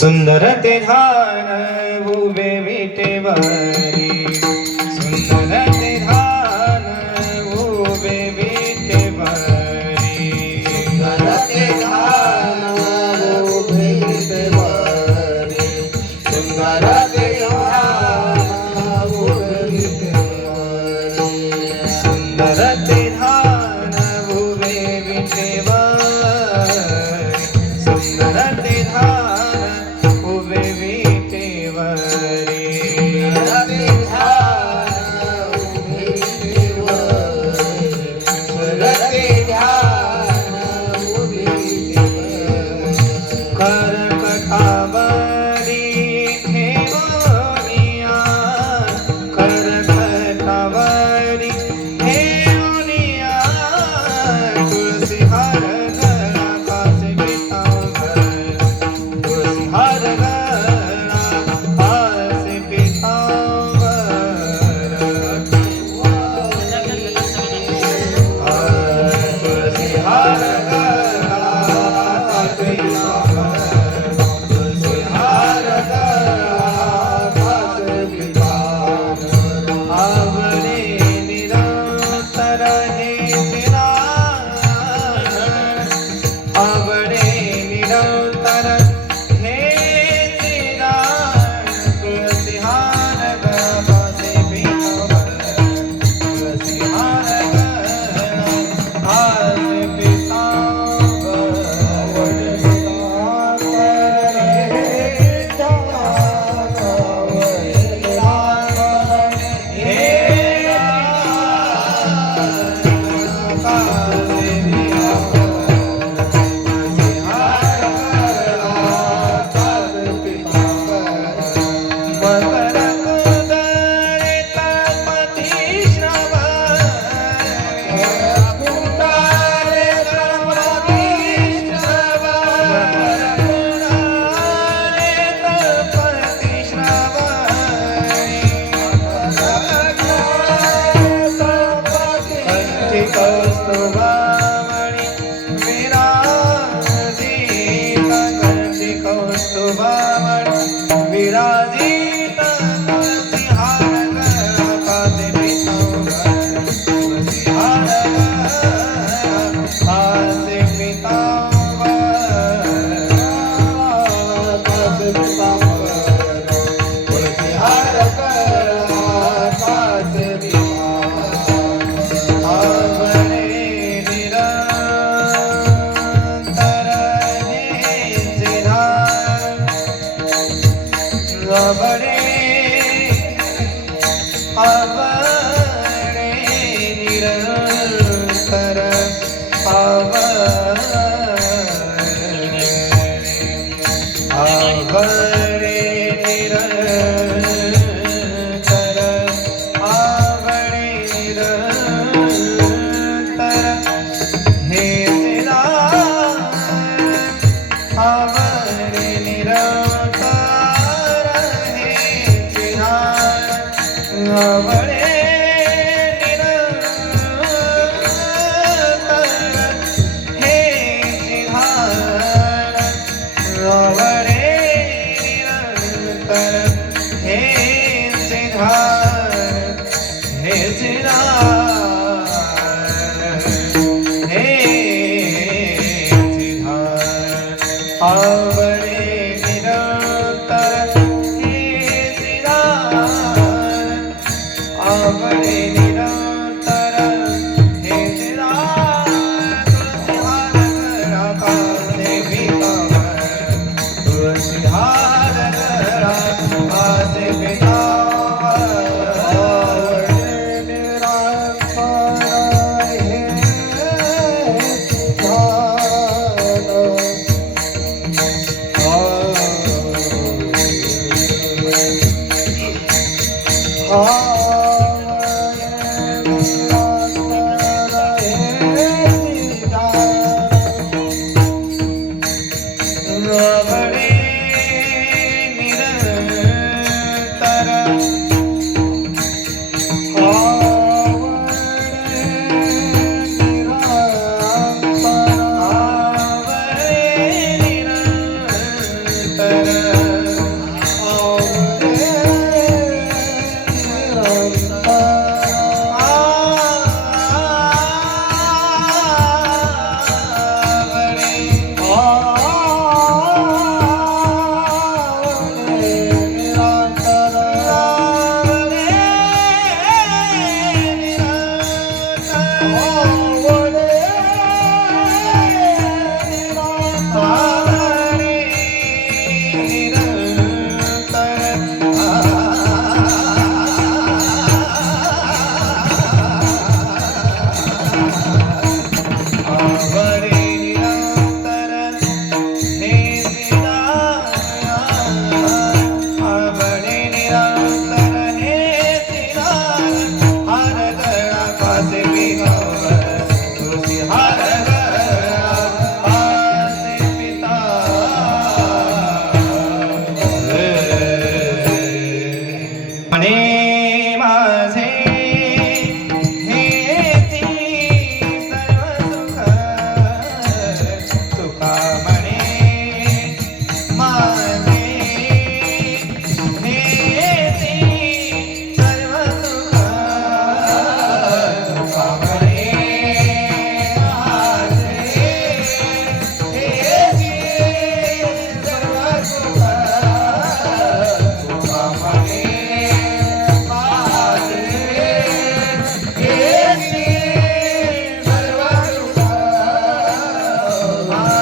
सुंदर ते धान उभे विटेवारी सुंदर ते धान उभे विटेवारी सुंदर ते धान उभे विटेवारी सुंदर Hare 아. Subhavan विराजी Uh, 好 over it. Amen.